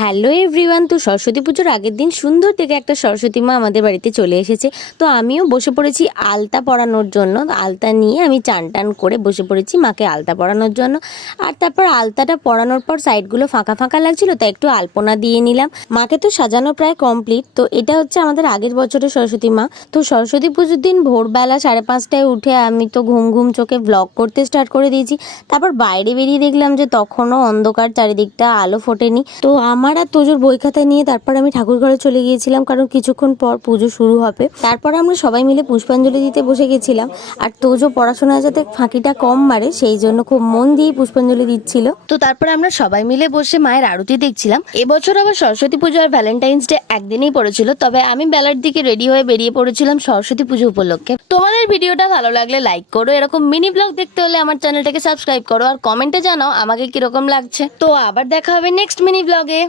Hello everyone. তো সরস্বতী পুজোর আগের দিন সুন্দর থেকে একটা সরস্বতী মা আমাদের বাড়িতে চলে এসেছে। তো আমিও বসে পড়েছি আলতা পরানোর জন্য। আলতা নিয়ে আমি চান টান করে বসে পড়েছি মাকে আলতা পরানোর জন্য। আর তারপর আলতাটা পরানোর পর সাইডগুলো ফাঁকা ফাঁকা লাগছিল, তাই একটু আলপনা দিয়ে নিলাম। মাকে তো সাজানো প্রায় কমপ্লিট। তো এটা হচ্ছে আমাদের আগের বছরের সরস্বতী মা। তো সরস্বতী পুজোর দিন ভোরবেলা 5:30টায় উঠে আমি তো ঘুম ঘুম চোখে ব্লগ করতে স্টার্ট করে দিয়েছি। তারপর বাইরে বেরিয়ে দেখলাম যে তখনও অন্ধকার, চারিদিকটা আলো ফোটেনি। তো আমার আর তোজোর বই খাতা নিয়ে তারপর আমি ঠাকুর ঘরে চলে গিয়েছিলাম, কারণ কিছুক্ষণ পর পুজো শুরু হবে। তারপর আমরা সবাই মিলে পুষ্পাঞ্জলি দিতে বসে গেছিলাম। আর তোজো পড়াশোনা যাতে ফাঁকিটা কম মারে সেই জন্য খুব মন দিয়ে পুষ্পাঞ্জলি দিচ্ছিল। তো তারপর আমরা সবাই মিলে বসে মায়ের আরতি দেখছিলাম। এবছর আবার সরস্বতী পুজো আর ভ্যালেন্টাইন্স ডে একদিনেই পড়েছিল, তবে আমি বেলার দিকে রেডি হয়ে বেরিয়ে পড়েছিলাম সরস্বতী পুজো উপলক্ষে। তোমাদের ভিডিওটা ভালো লাগলে লাইক করো, এরকম মিনি ব্লগ দেখতে হলে আমার চ্যানেলটাকে সাবস্ক্রাইব করো, আর কমেন্টে জানাও আমাকে কিরকম লাগছে। তো আবার দেখা হবে নেক্সট মিনি ব্লগে।